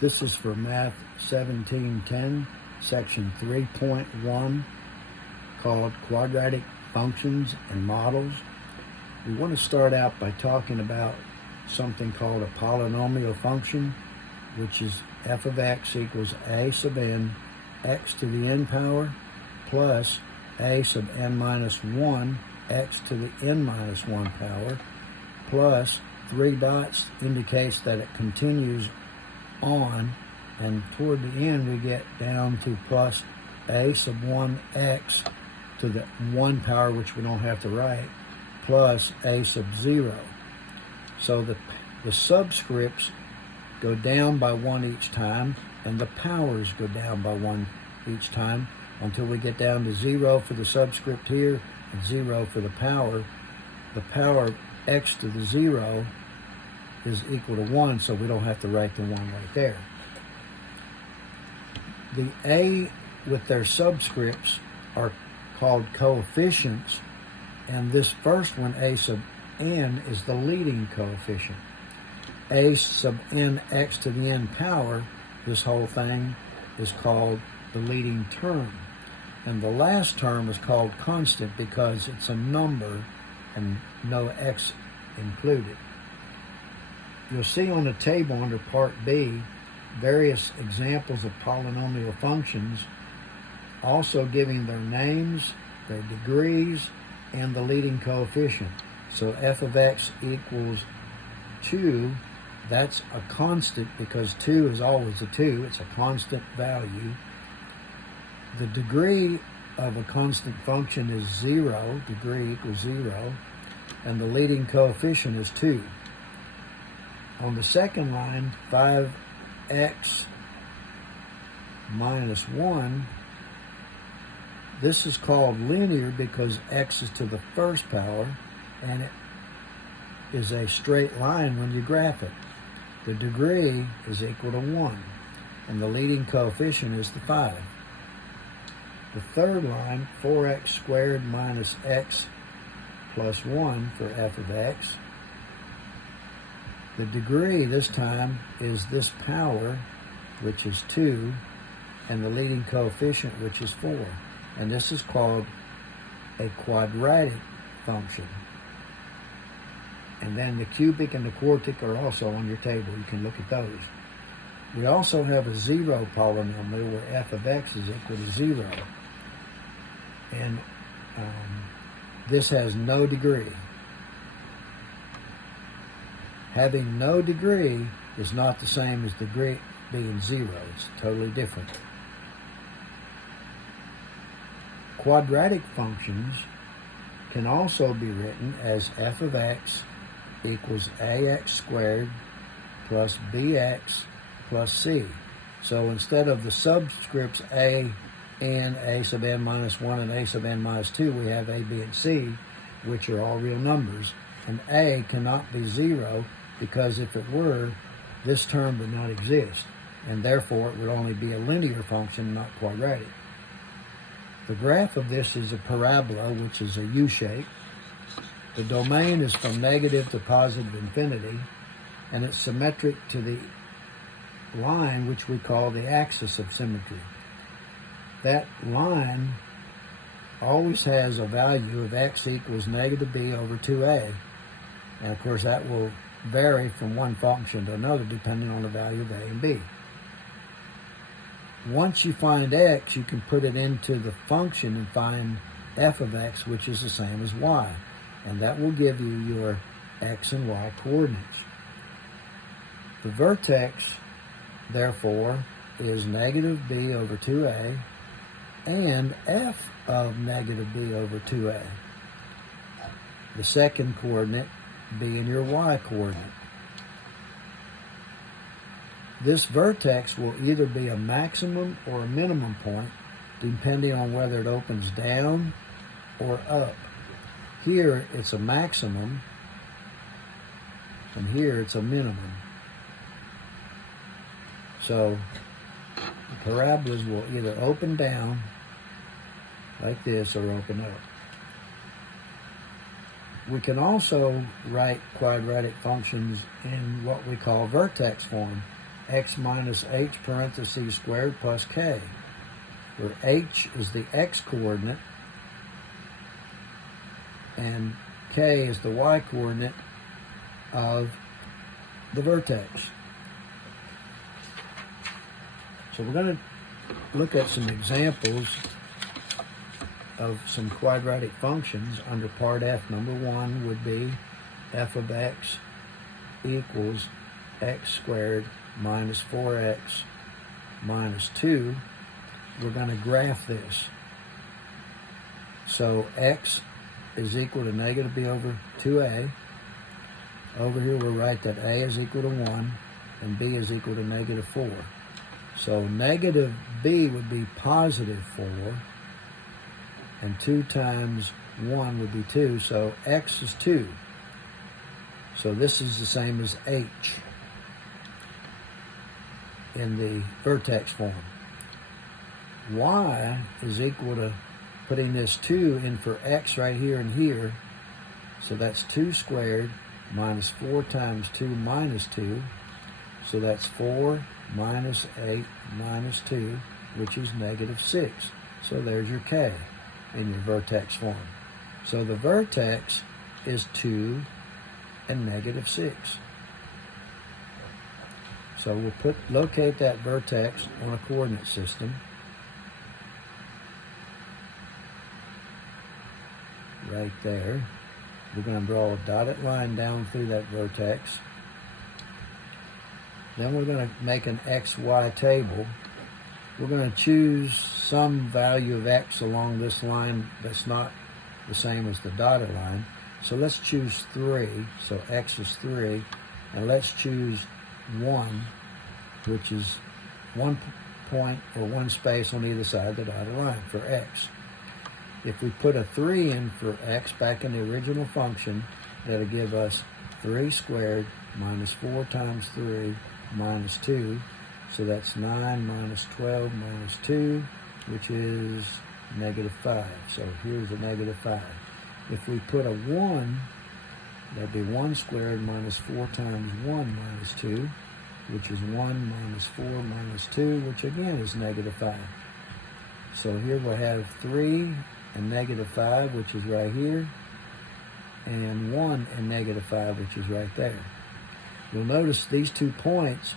This is for Math 1710, Section 3.1, called Quadratic Functions and Models. We want to start out by talking about something called a polynomial function, which is f of x equals a sub n, x to the n power, plus a sub n minus 1, x to the n minus 1 power, plus 3 dots indicates that it continues on, and toward the end we get down to plus a sub 1x to the 1 power, which we don't have to write, plus a sub 0. So the subscripts go down by 1 each time, and the powers go down by 1 each time until we get down to 0 for the subscript here and 0 for the power. The power of x to the 0 is equal to 1, so we don't have to write the 1 right there. The a with their subscripts are called coefficients, and this first one, a sub n, is the leading coefficient. A sub n x to the n power, this whole thing is called the leading term. And the last term is called constant because it's a number and no x included. You'll see on the table under Part B various examples of polynomial functions, also giving their names, their degrees, and the leading coefficient. So f of x equals 2. That's a constant because 2 is always a 2. It's a constant value. The degree of a constant function is 0. Degree equals 0. And the leading coefficient is 2. On the second line, 5x minus 1, this is called linear because x is to the first power, and it is a straight line when you graph it. The degree is equal to 1, and the leading coefficient is the 5. The third line, 4x squared minus x plus 1 for f of x. The degree this time is this power, which is 2, and the leading coefficient, which is 4. And this is called a quadratic function. And then the cubic and the quartic are also on your table. You can look at those. We also have a 0 polynomial where f of x is equal to 0. And this has no degree. Having no degree is not the same as degree being 0. It's totally different. Quadratic functions can also be written as f of x equals ax squared plus bx plus c. So instead of the subscripts a, n, a sub n minus 1, and a sub n minus 2, we have a, b, and c, which are all real numbers. And a cannot be 0 because if it were, this term would not exist, and therefore it would only be a linear function, not quadratic. The graph of this is a parabola, which is a U-shape. The domain is from negative to positive infinity, and it's symmetric to the line, which we call the axis of symmetry. That line always has a value of x equals negative b over 2a. And of course that will vary from one function to another depending on the value of a and b. Once you find x, you can put it into the function and find f of x, which is the same as y. And that will give you your x and y coordinates. The vertex, therefore, is negative b over 2a and f of negative b over 2a. The second coordinate being your y coordinate. This vertex will either be a maximum or a minimum point, depending on whether it opens down or up. Here it's a maximum, and here it's a minimum. So the parabolas will either open down like this or open up. We can also write quadratic functions in what we call vertex form. x minus h parentheses squared plus k, where h is the x coordinate and k is the y coordinate of the vertex. So we're going to look at some examples of some quadratic functions under part f. Number one would be f of x equals x squared minus 4x minus 2. We're going to graph this. So x is equal to negative b over 2a. Over here we'll write that a is equal to 1 and b is equal to negative 4. So negative b would be positive 4, and 2 times 1 would be 2, so x is 2. So this is the same as h in the vertex form. Y is equal to putting this 2 in for x right here and here, so that's 2 squared minus 4 times 2 minus 2, so that's 4 minus 8 minus 2, which is negative 6. So there's your k in your vertex form. So the vertex is 2 and negative 6. So we'll locate that vertex on a coordinate system. Right there. We're going to draw a dotted line down through that vertex. Then we're going to make an XY table. We're going to choose some value of x along this line that's not the same as the dotted line. So let's choose 3. So x is 3. And let's choose 1, which is 1 point or 1 space on either side of the dotted line for x. If we put a 3 in for x back in the original function, that'll give us 3 squared minus 4 times 3 minus 2. So that's 9 minus 12 minus 2, which is negative 5. So here's a negative 5. If we put a 1, that'd be 1 squared minus 4 times 1 minus 2, which is 1 minus 4 minus 2, which again is negative 5. So here we'll have 3 and negative 5, which is right here, and 1 and negative 5, which is right there. You'll notice these 2 points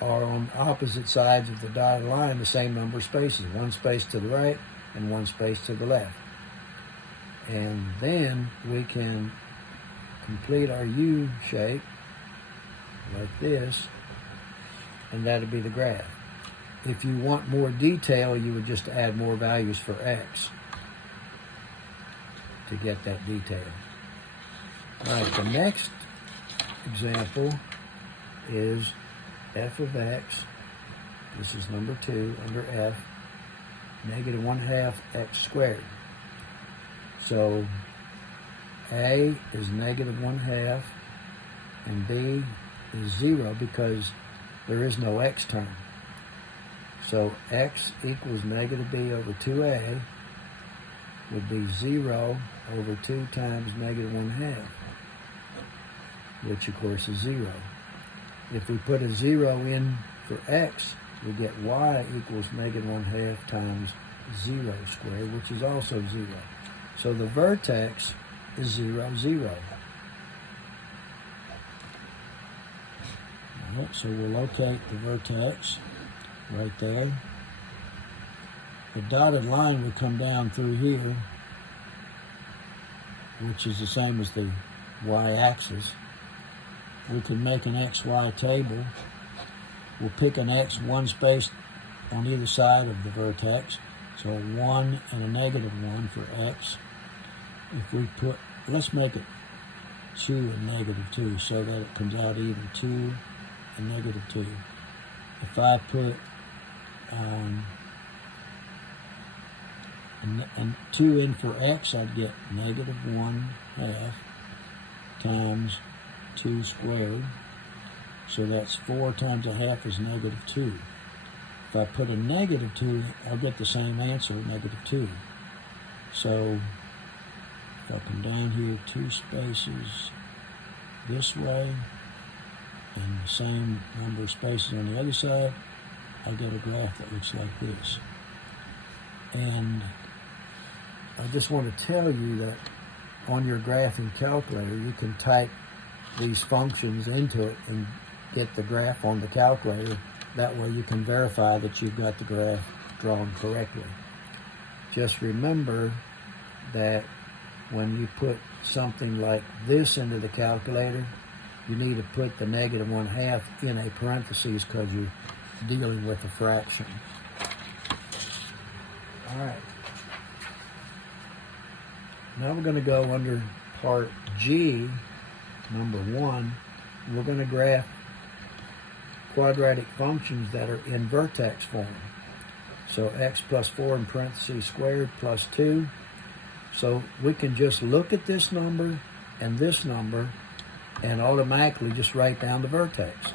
are on opposite sides of the dotted line, the same number of spaces, 1 space to the right and 1 space to the left. And then we can complete our U shape like this, and that'll be the graph. If you want more detail, you would just add more values for x to get that detail. All right, the next example is f of x. This is number 2 under f, negative 1/2 x squared. So a is negative 1/2 and b is 0 because there is no x term. So x equals negative b over 2a would be 0 over 2 times negative 1/2, which of course is 0. If we put a 0 in for x, we get y equals negative 1/2 times 0 squared, which is also 0. So the vertex is 0, 0. All right, so we'll locate the vertex right there. The dotted line would come down through here, which is the same as the y-axis. We can make an XY table. We'll pick an x 1 space on either side of the vertex. So a 1 and a negative 1 for x. If we put, let's make it 2 and negative 2 so that it comes out even, 2 and negative 2. If I put and 2 in for x, I'd get negative 1/2 times 2 squared. So that's 4 times 1/2 is negative 2. If I put a negative 2, I'll get the same answer, negative 2. So if I come down here 2 spaces this way, and the same number of spaces on the other side, I get a graph that looks like this. And I just want to tell you that on your graphing calculator, you can type these functions into it and get the graph on the calculator. That way you can verify that you've got the graph drawn correctly. Just remember that when you put something like this into the calculator, you need to put the -1/2 in a parentheses because you're dealing with a fraction. All right. Now we're going to go under part G, number 1. We're going to graph quadratic functions that are in vertex form. So x plus 4 in parentheses squared plus 2. So we can just look at this number and this number and automatically just write down the vertex.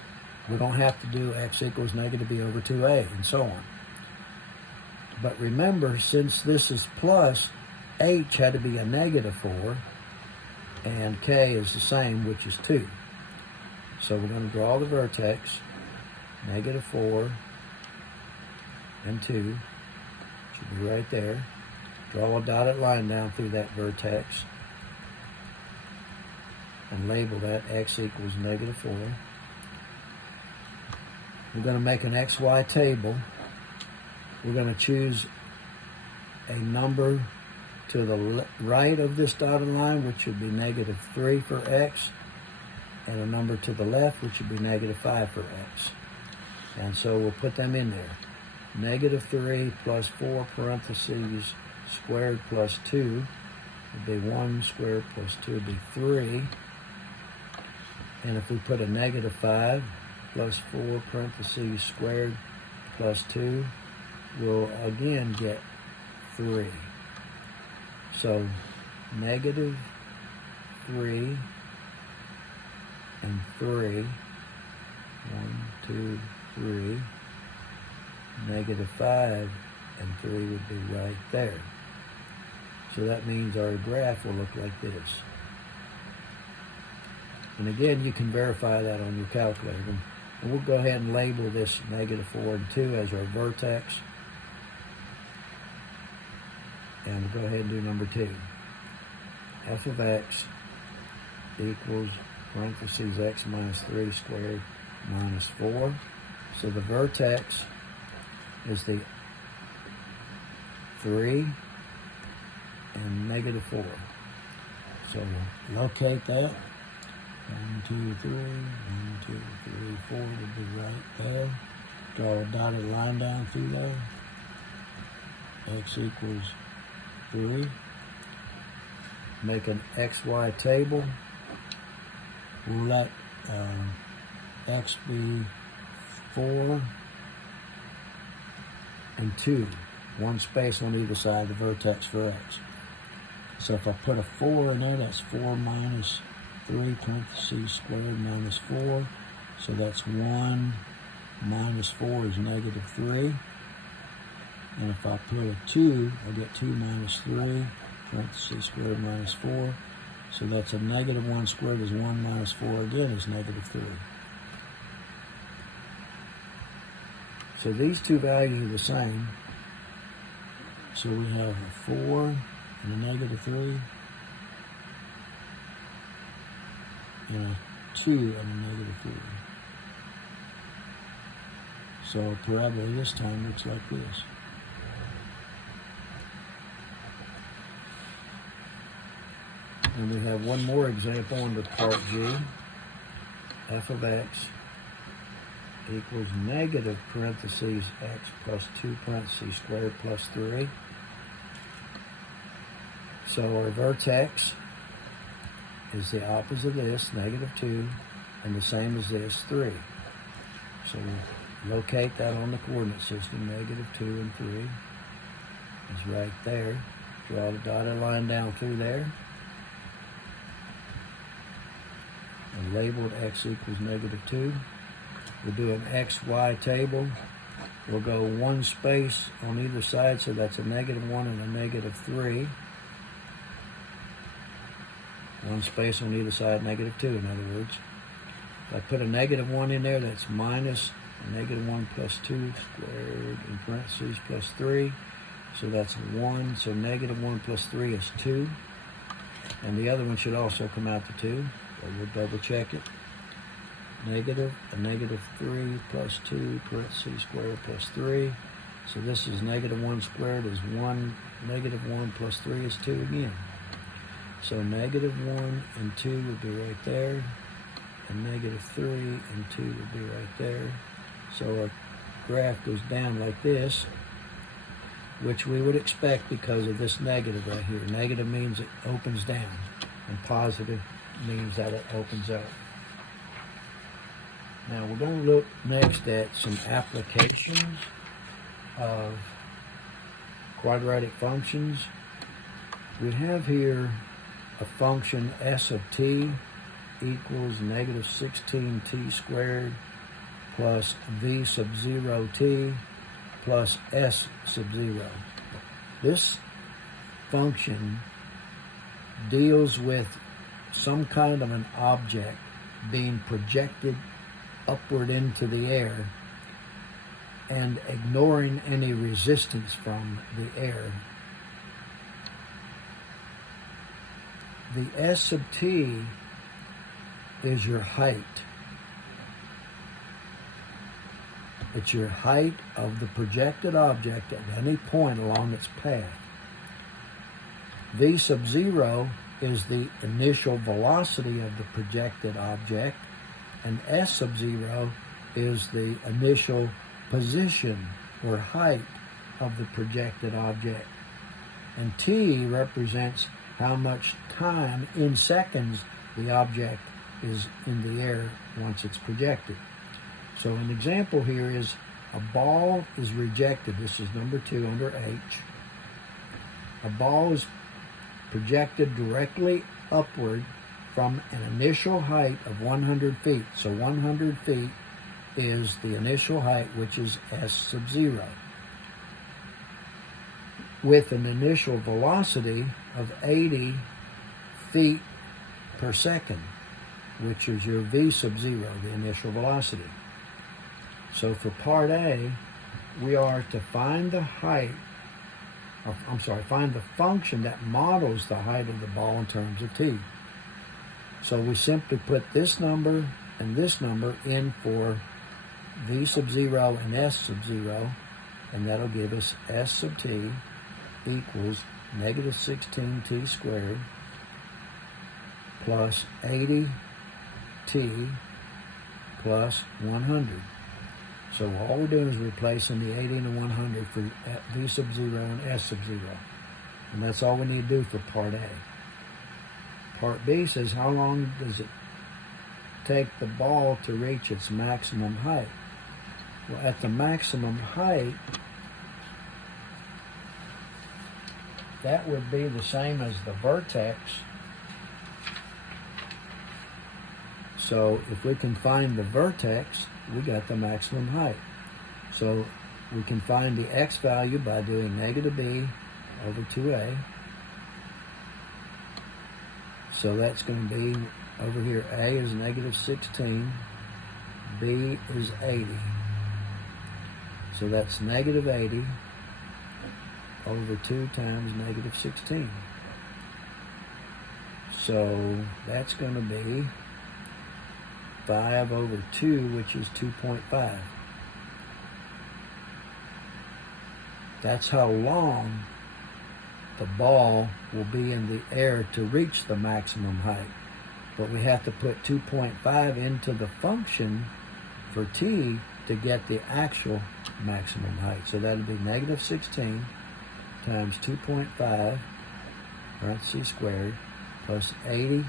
We don't have to do x equals -b over 2a and so on. But remember, since this is plus, h had to be a -4 and k is the same, which is 2. So we're going to draw the vertex, -4 and 2, should be right there. Draw a dotted line down through that vertex and label that x equals -4. We're going to make an xy table. We're going to choose a number to the right of this dotted line, which would be -3 for x, and a number to the left, which would be -5 for x. And so we'll put them in there. -3 plus 4 parentheses squared plus 2 would be 1 squared plus 2 would be 3. And if we put a -5 plus 4 parentheses squared plus 2, we'll again get 3. So -3 and 3, 1, 2, 3, -5 and 3 would be right there. So that means our graph will look like this. And again, you can verify that on your calculator. And we'll go ahead and label this -4 and 2 as our vertex. And we'll go ahead and do number 2. F of x equals parentheses x minus 3 squared minus 4. So the vertex is the 3 and -4. So we'll locate that. 1, 2, 3, 1, 2, 3, 4 would be right there. Draw a dotted line down through there. X equals 3. Make an XY table. We'll let x be 4 and 2. One space on either side of the vertex for x. So if I put a 4 in there, that's 4 minus 3 parentheses squared minus 4. So that's 1 minus 4 is -3. And if I put a 2, I get 2 minus 3 parentheses squared minus 4. So that's a -1 squared is 1 minus 4 again is -3. So these two values are the same. So we have a 4 and a -3. And a 2 and a -3. So a parabola this time looks like this. And we have one more example under part G. F of x equals negative parentheses x plus 2 parentheses squared plus 3. So our vertex is the opposite of this, -2, and the same as this, 3. So we'll locate that on the coordinate system, -2 and 3 is right there. Draw the dotted line down through there. And labeled x equals -2. We'll do an XY table. We'll go one space on either side, so that's a -1 and a -3. One space on either side, -2 in other words. If I put a -1 in there, that's minus -1 plus 2 squared in parentheses plus 3. So that's 1. So -1 plus 3 is 2. And the other one should also come out to 2. So we'll double check it. -3 plus 2 parentheses squared plus 3. So this is -1 squared is 1. -1 plus 3 is 2 again. So -1 and 2 would be right there. And -3 and 2 would be right there. So our graph goes down like this, which we would expect because of this negative right here. Negative means it opens down, and positive means that it opens up. Now we're going to look next at some applications of quadratic functions. We have here a function s of t equals -16t squared plus v sub 0 t plus s sub 0. This function deals with some kind of an object being projected upward into the air and ignoring any resistance from the air. The s sub t is your height. It's your height of the projected object at any point along its path. V sub 0 is the initial velocity of the projected object, and s sub 0 is the initial position or height of the projected object. And t represents how much time in seconds the object is in the air once it's projected. So an example here is a ball is rejected. This is number 2 under H. A ball is projected directly upward from an initial height of 100 feet. So 100 feet is the initial height, which is s sub 0, with an initial velocity of 80 feet per second, which is your v sub 0, the initial velocity. So for part A, we are to find the height, find the function that models the height of the ball in terms of t. So we simply put this number and this number in for v sub 0 and s sub 0, and that'll give us s sub t equals -16t squared plus 80t plus 100. So all we're doing is replacing the 80 and the 100 for v sub 0 and s sub 0. And that's all we need to do for part A. Part B says, how long does it take the ball to reach its maximum height? Well, at the maximum height, that would be the same as the vertex. So if we can find the vertex, we got the maximum height. So we can find the x value by doing -b over 2a. So that's going to be, over here, a is -16, b is 80. So that's -80 over 2 times -16. So that's going to be 5 over 2, which is 2.5. That's how long the ball will be in the air to reach the maximum height. But we have to put 2.5 into the function for t to get the actual maximum height. So that would be -16 times 2.5, parentheses squared, plus 80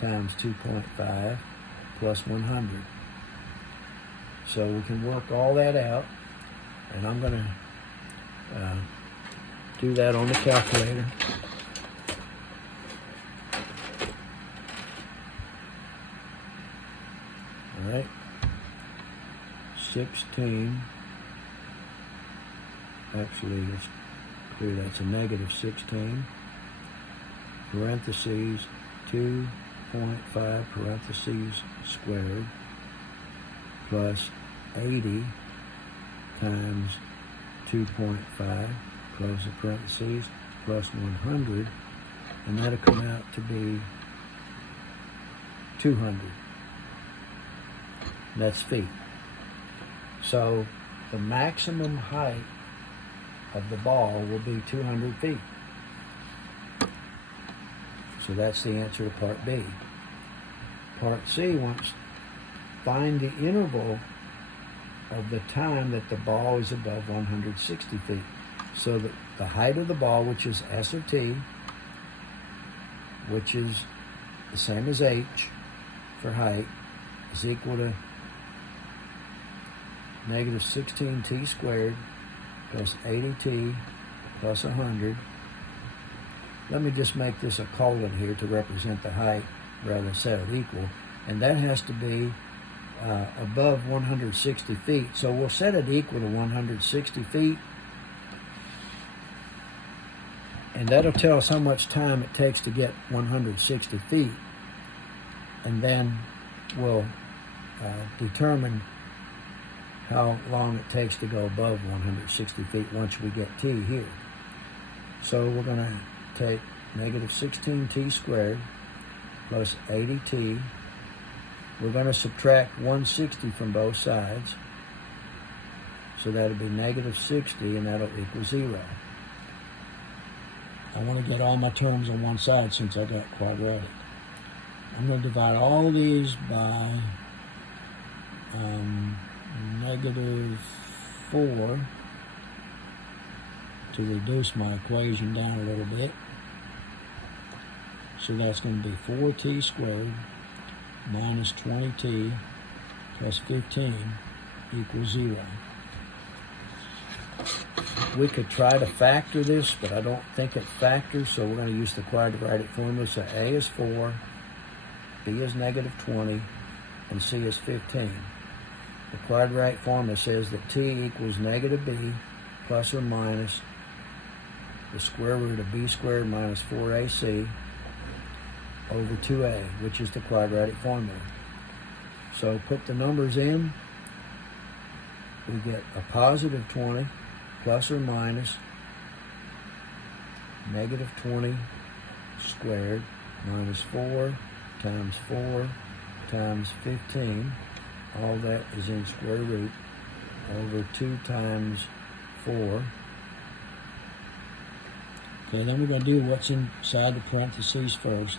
times 2.5 plus 100. So we can work all that out, and I'm going to do that on the calculator. All right, 16, actually it's clear that's a -16, parentheses 2 4.5 parentheses squared plus 80 times 2.5, close the parentheses, plus 100, and that'll come out to be 200. That's feet. So the maximum height of the ball will be 200 feet. So that's the answer to part B. Part C wants find the interval of the time that the ball is above 160 feet. So that the height of the ball, which is S of t, which is the same as h for height, is equal to negative 16t squared plus 80t plus 100. Let me just make this a colon here to represent the height rather than set it equal. And that has to be above 160 feet. So we'll set it equal to 160 feet. And that'll tell us how much time it takes to get 160 feet. And then we'll determine how long it takes to go above 160 feet once we get t here. So we're going to take negative 16t squared plus 80t. We're going to subtract 160 from both sides. So that'll be negative 60, and that'll equal 0. I want to get all my terms on one side since I got quadratic. I'm going to divide all these by negative 4 to reduce my equation down a little bit. So that's going to be 4t squared minus 20t plus 15 equals 0. We could try to factor this, but I don't think it factors, so we're going to use the quadratic formula. So A is 4, B is negative 20, and C is 15. The quadratic formula says that t equals negative b plus or minus the square root of b squared minus 4ac over 2a, which is the quadratic formula. So put the numbers in. We get a positive 20 plus or minus negative 20 squared minus 4 times 4 times 15. All that is in square root over 2 times 4. Okay, then we're going to do what's inside the parentheses first.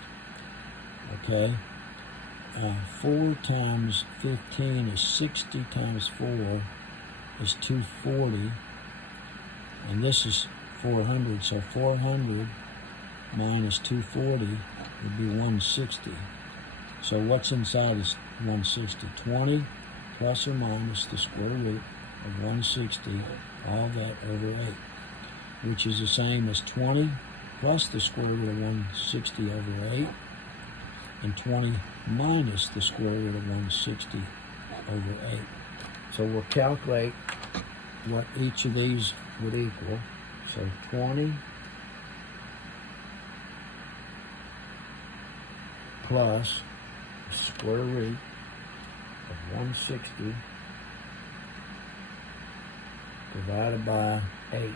Okay, 4 times 15 is 60 times 4 is 240, and this is 400, so 400 minus 240 would be 160. So what's inside is 160. 20 plus or minus the square root of 160, all that over 8, which is the same as 20 plus the square root of 160 over 8, and 20 minus the square root of 160 over 8. So we'll calculate what each of these would equal. So 20 plus the square root of 160 divided by 8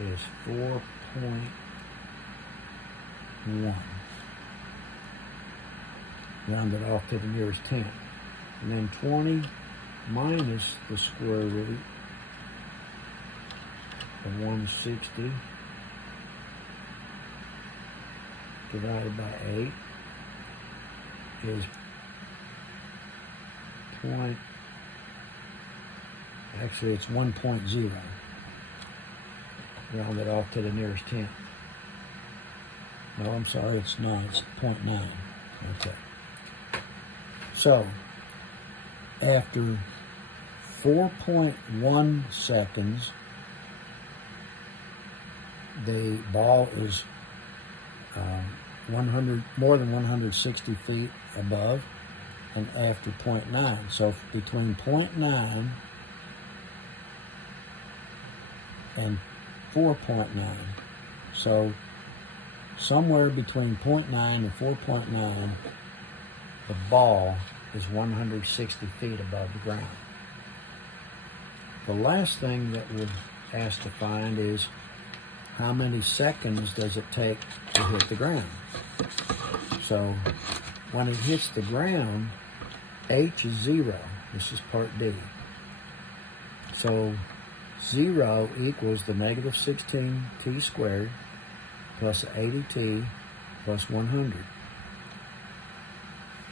is 4.1. Rounded off to the nearest tenth. And then 20 minus the square root of 160 divided by 8 is it's 1.0. Rounded off to the nearest tenth. No, I'm sorry, it's not. It's 0.9. Okay. So, after 4.1 seconds, the ball is more than 160 feet above, and after 0.9. So between 0.9 and 4.9. So somewhere between 0.9 and 4.9, the ball is 160 feet above the ground. The last thing that we're asked to find is how many seconds does it take to hit the ground. So when it hits the ground, h is 0. This is part D. So 0 equals the negative 16t squared plus 80t plus 100.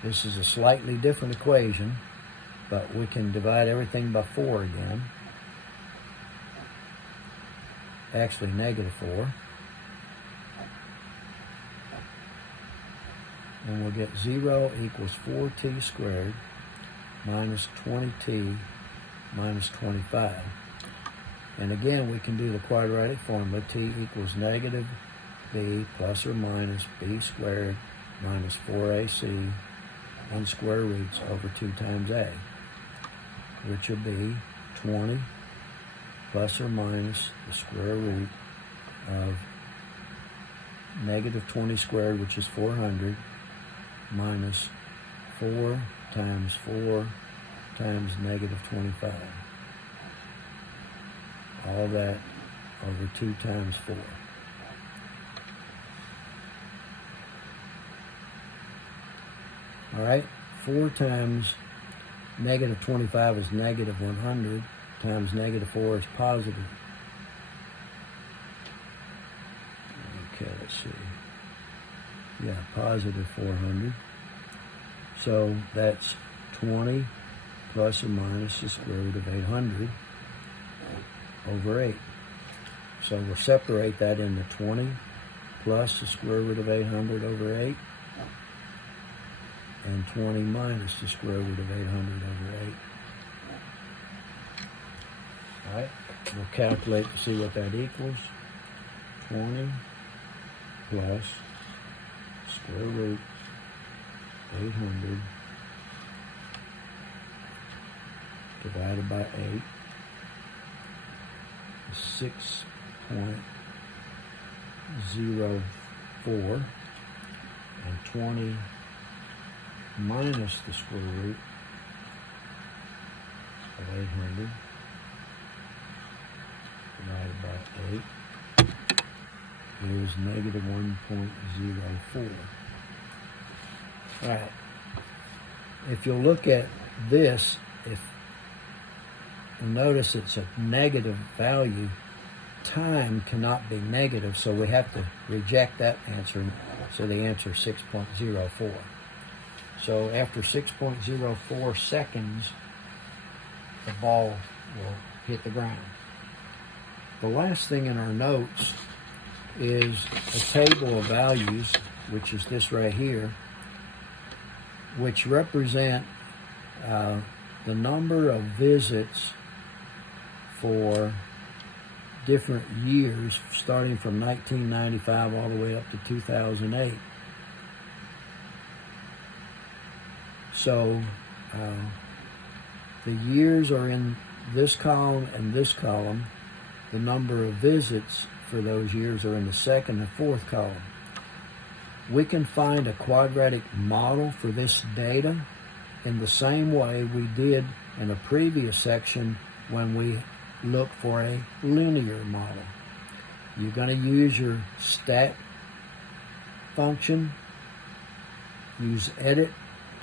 This is a slightly different equation, but we can divide everything by 4 again. Actually, negative 4. And we'll get 0 equals 4t squared minus 20t minus 25. And again, we can do the quadratic formula. T equals negative b plus or minus b squared minus 4ac 1 square roots over 2 times a, which will be 20 plus or minus the square root of negative 20 squared, which is 400, minus 4 times 4 times negative 25. All that over 2 times 4. All right, 4 times negative 25 is negative 100 times negative 4 is positive. Okay, let's see. Yeah, positive 400. So that's 20 plus or minus the square root of 800 over 8. So we'll separate that into 20 plus the square root of 800 over 8 and 20 minus the square root of 800 over 8. All right, we'll calculate to see what that equals. 20 plus square root 800 divided by 8 is 6.04, and 20 minus the square root of 800 divided by 8 is negative 1.04. All right. If you'll look at this, if you'll notice it's a negative value, time cannot be negative, so we have to reject that answer. So the answer is 6.04. So after 6.04 seconds, the ball will hit the ground. The last thing in our notes is a table of values, which is this right here, which represent the number of visits for different years, starting from 1995 all the way up to 2008. So the years are in this column and this column. The number of visits for those years are in the second and fourth column. We can find a quadratic model for this data in the same way we did in a previous section when we look for a linear model. You're going to use your stat function, use edit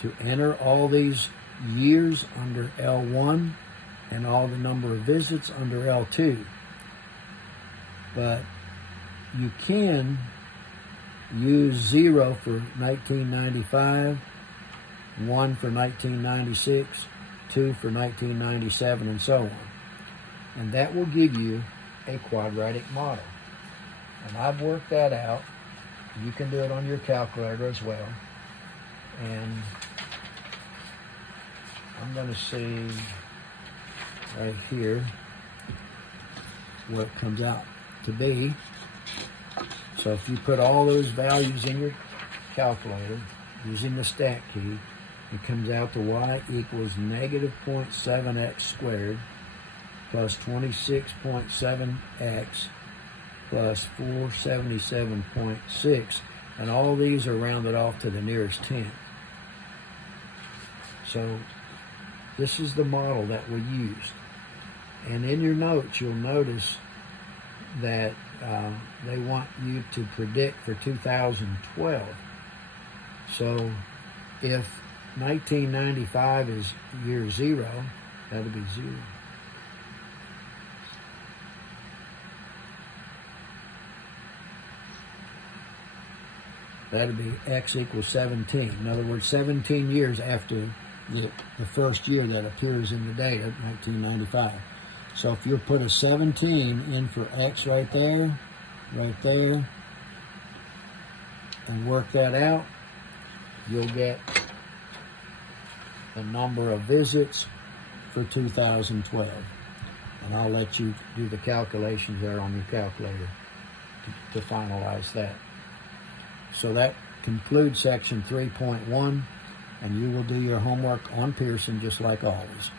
to enter all these years under L1 and all the number of visits under L2. But you can use 0 for 1995, 1 for 1996, 2 for 1997, and so on. And that will give you a quadratic model. And I've worked that out. You can do it on your calculator as well. And I'm going to see right here what it comes out to be. So if you put all those values in your calculator using the stat key, it comes out to y equals negative 0.7x squared plus 26.7x plus 477.6, and all these are rounded off to the nearest tenth. So this is the model that we used. And in your notes, you'll notice that they want you to predict for 2012. So if 1995 is year 0, that'll be 0. That'll be x equals 17. In other words, 17 years after the first year that appears in the data, 1995. So if you put a 17 in for x right there, and work that out, you'll get the number of visits for 2012. And I'll let you do the calculations there on your calculator to finalize that. So that concludes section 3.1, and you will do your homework on Pearson just like always.